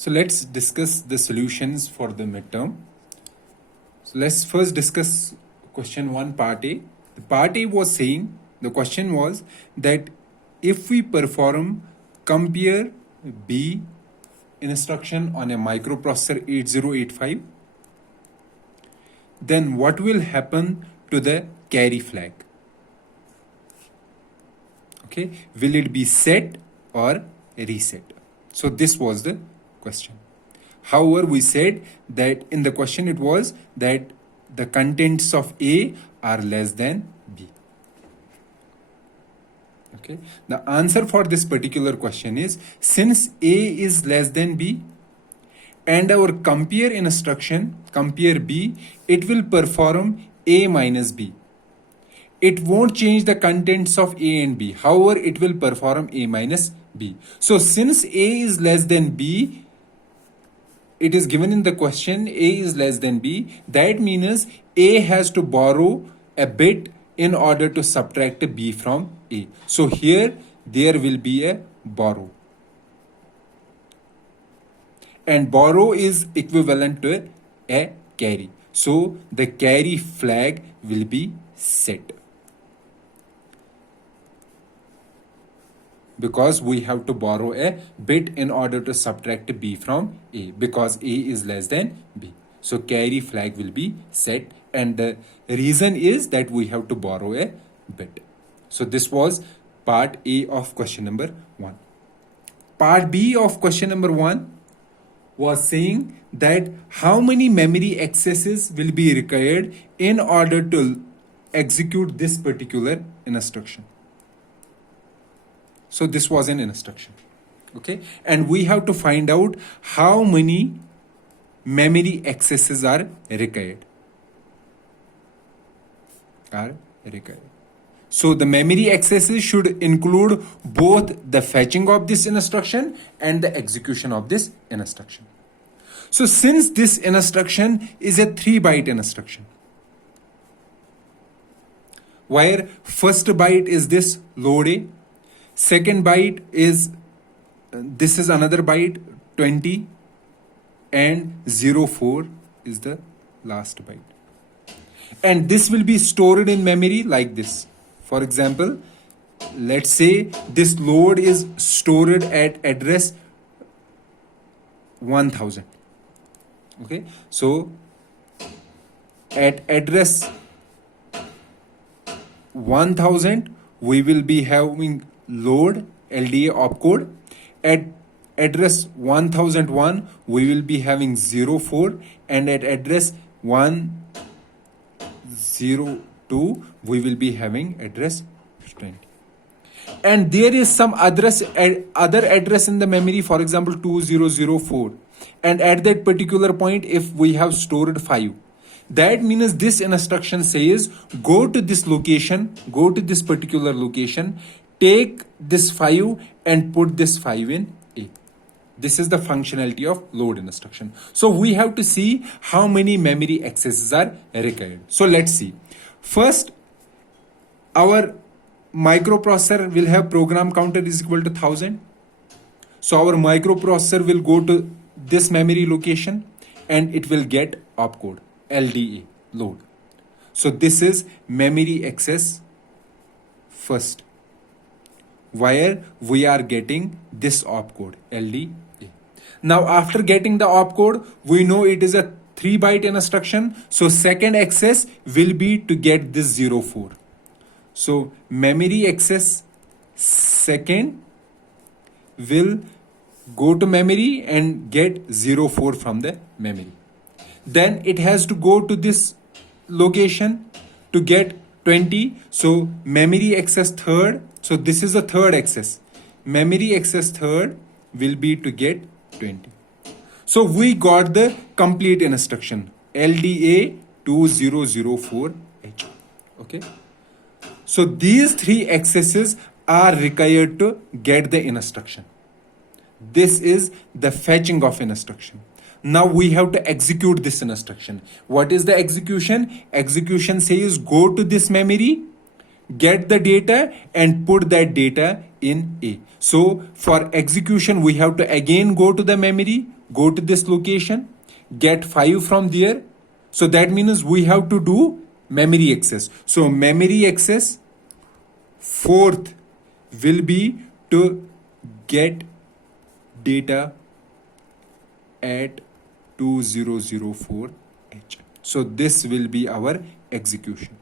So let's discuss the solutions for the midterm. So let's first discuss question 1 part A. The part A was saying, the question was that if we perform compare B instruction on a microprocessor 8085, then what will happen to the carry flag? Okay, will it be set or reset? So this was the question. However, we said that in the question it was that the contents of A are less than B. Okay, the answer for this particular question is, since A is less than B and our compare instruction, compare B, it will perform A minus B. It won't change the contents of A and B. However, it will perform A minus B. So since A is less than B, it is given in the question A is less than B. That means A has to borrow a bit in order to subtract B from A. So here there will be a borrow. And borrow is equivalent to a carry. So the carry flag will be set. Because we have to borrow a bit in order to subtract B from A, because A is less than B. So carry flag will be set, and the reason is that we have to borrow a bit. So this was part A of question number 1. Part B of question number 1 was saying that how many memory accesses will be required in order to execute this particular instruction. So this was an instruction, okay? And we have to find out how many memory accesses are required. So the memory accesses should include both the fetching of this instruction and the execution of this instruction. So since this instruction is a 3-byte instruction, where first byte is this load A, second byte is, this is another byte, 20, and 04 is the last byte. And this will be stored in memory like this. For example, let's say this load is stored at address 1000. Okay, so at address 1000, we will be having load LDA opcode. At address 1001 we will be having 04, and at address 102 we will be having address 20. And there is some other address in the memory, for example 2004, and at that particular point if we have stored 5, that means this instruction says go to this location, go to this particular location, take this 5 and put this 5 in A. This is the functionality of load instruction. So we have to see how many memory accesses are required. So let's see. First, our microprocessor will have program counter is equal to 1000. So our microprocessor will go to this memory location and it will get opcode LDA, load. So this is memory access first, where we are getting this opcode LDA. Now after getting the opcode, we know it is a 3-byte instruction. So second access will be to get this 04. So memory access second will go to memory and get 04 from the memory. Then it has to go to this location to get 20. So memory access third. So this is the third access. Memory access third will be to get 20. So we got the complete instruction LDA 2004H. Okay. So these 3 accesses are required to get the instruction. This is the fetching of instruction. Now we have to execute this instruction. What is the execution? Execution says go to this memory, get the data and put that data in A. So for execution, we have to again go to the memory, go to this location, get 5 from there. So that means we have to do memory access. So memory access fourth will be to get data at 2004H. So this will be our execution.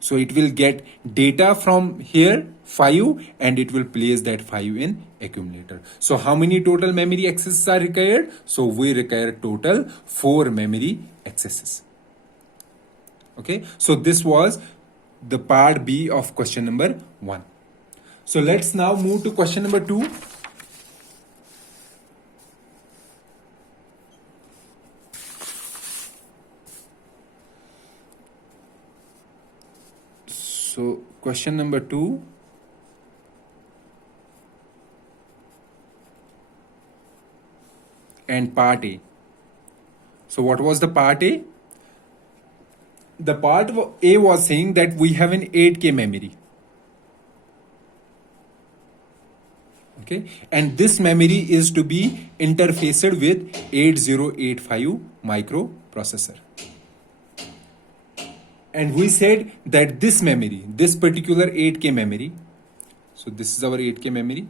So it will get data from here 5 and it will place that 5 in accumulator. So how many total memory accesses are required? So we require total 4 memory accesses. Okay, so this was the part B of question number 1. So let's now move to question number 2. So question number 2. And part A. So what was the part A? The part A was saying that we have an 8K memory. Okay, and this memory is to be interfaced with 8085 microprocessor. And we said that this memory, this particular 8K memory, so this is our 8K memory.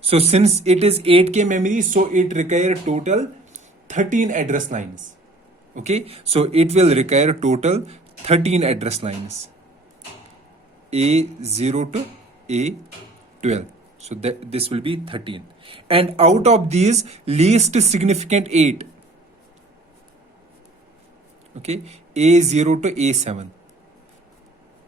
So since it is 8K memory, so it requires total 13 address lines. Okay, so it will require total 13 address lines, A0 to A12. So that this will be 13. And out of these, least significant 8. Okay, A0 to A7.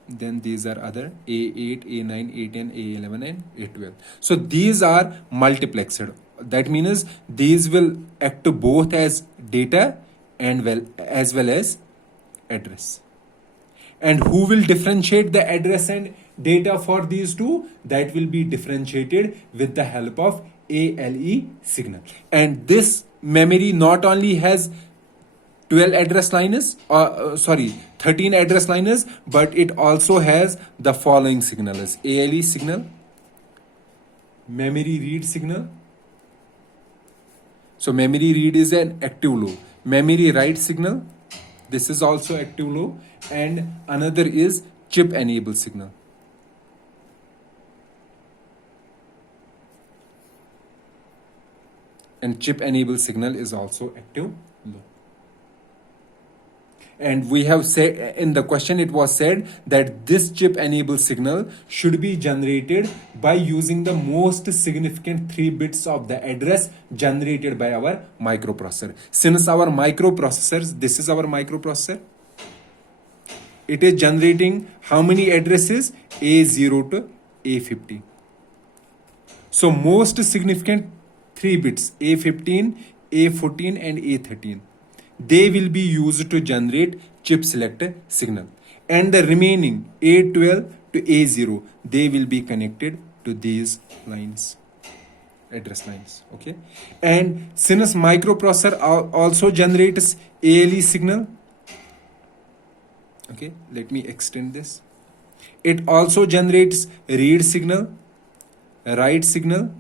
Then these are other A8, A9, A10, A11 and A12. So these are multiplexed. That means these will act both as data and as well as address. And who will differentiate the address and data for these two? That will be differentiated with the help of ALE signal. And this memory not only has 12 address lines, 13 address lines, but it also has the following signals: ALE signal, memory read signal. So memory read is an active low. Memory write signal, this is also active low, and another is chip enable signal. And chip enable signal is also active low. And we have said in the question, it was said that this chip enable signal should be generated by using the most significant 3 bits of the address generated by our microprocessor. Since our microprocessors, this is our microprocessor, it is generating how many addresses? A0 to A50. So most significant 3 bits, A15, A14 and A13. They will be used to generate chip select signal. And the remaining A12 to A0, they will be connected to these lines, address lines. Okay. And since microprocessor also generates ALE signal, okay, let me extend this. It also generates read signal, write signal,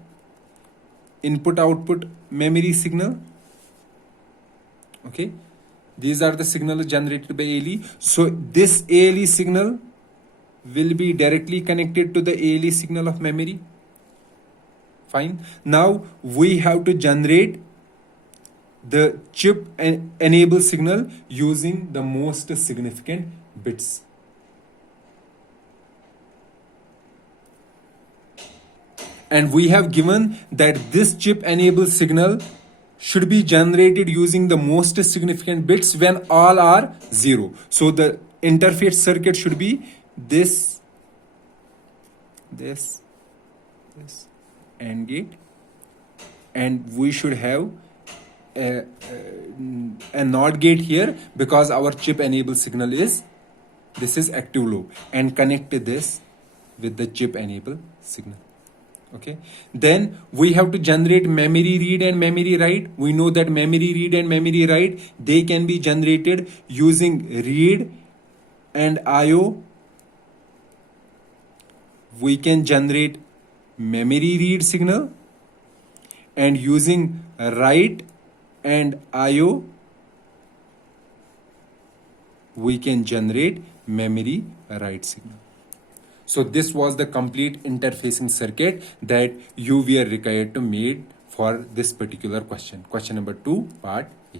input output memory signal. Okay, these are the signals generated by ALE. So this ALE signal will be directly connected to the ALE signal of memory. Fine. Now we have to generate the chip enable signal using the most significant bits. And we have given that this chip enable signal should be generated using the most significant bits when all are 0. So the interface circuit should be this, AND gate, and we should have a NOT gate here because our chip enable signal is, this is active low, and connect this with the chip enable signal. Okay, then we have to generate memory read and memory write. We know that memory read and memory write, they can be generated using read and IO, we can generate memory read signal, and using write and IO, we can generate memory write signal. So this was the complete interfacing circuit that you were required to make for this particular question. Question number 2, part A.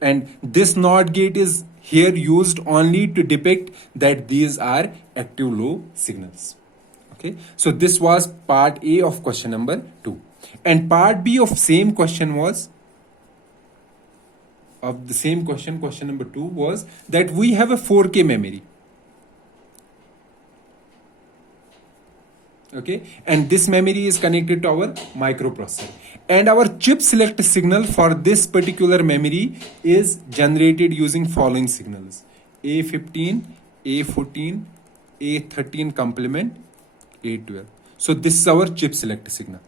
And this NOT gate is here used only to depict that these are active low signals. Okay, so this was part A of question number 2. And part B of same question was, of the same question, question number 2 was that we have a 4K memory. Okay, and this memory is connected to our microprocessor, and our chip select signal for this particular memory is generated using following signals: A15, A14, A13 complement, A12. So this is our chip select signal,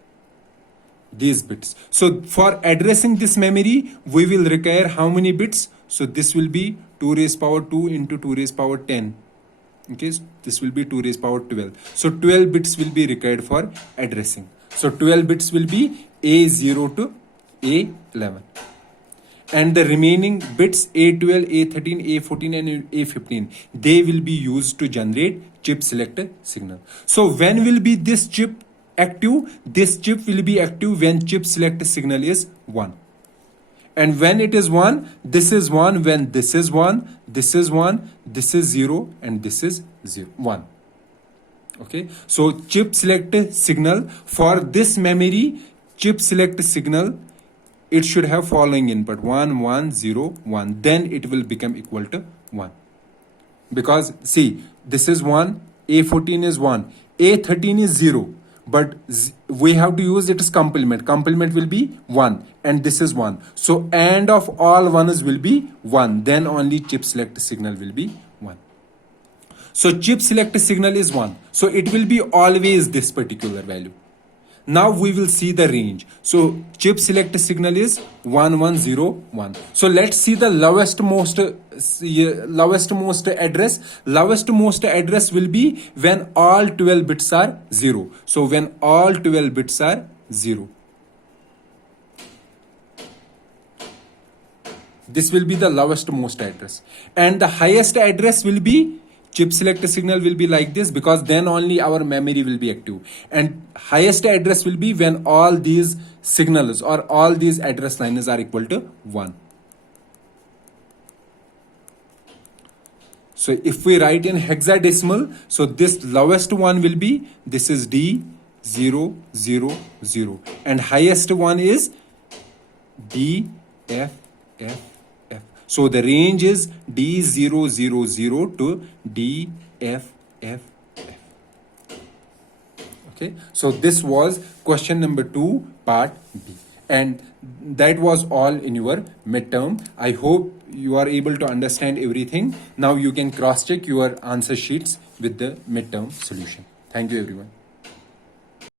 these bits. So for addressing this memory, we will require how many bits? So this will be 2 raised power 2 into 2 raised power 10. Okay, so this will be 2 raised power 12. So 12 bits will be required for addressing. So 12 bits will be A0 to A11. And the remaining bits A12, A13, A14 and A15, they will be used to generate chip select signal. So when will be this chip active? This chip will be active when chip select signal is 1. And when it is 1, this is 1. When this is 1, this is 1, this is 0, and this is 0, 1. Okay, so chip select signal for this memory, chip select signal, it should have following input: 1, 1, 0, 1. Then it will become equal to 1. Because see, this is 1, A14 is 1, A13 is 0. But we have to use its complement. Complement will be 1, and this is 1. So AND of all ones will be 1. Then only chip select signal will be 1. So chip select signal is 1. So it will be always this particular value. Now we will see the range. So chip select signal is 1101. So let's see the lowest most address. Lowest most address will be when all 12 bits are 0. So when all 12 bits are 0, this will be the lowest most address. And the highest address will be, chip select signal will be like this, because then only our memory will be active. And highest address will be when all these signals or all these address lines are equal to 1. So if we write in hexadecimal, so this lowest one will be, this is D000, and highest one is DFF. So the range is D000 to DFF. Okay, so this was question number 2, part B. And that was all in your midterm. I hope you are able to understand everything. Now you can cross check your answer sheets with the midterm solution. Thank you, everyone.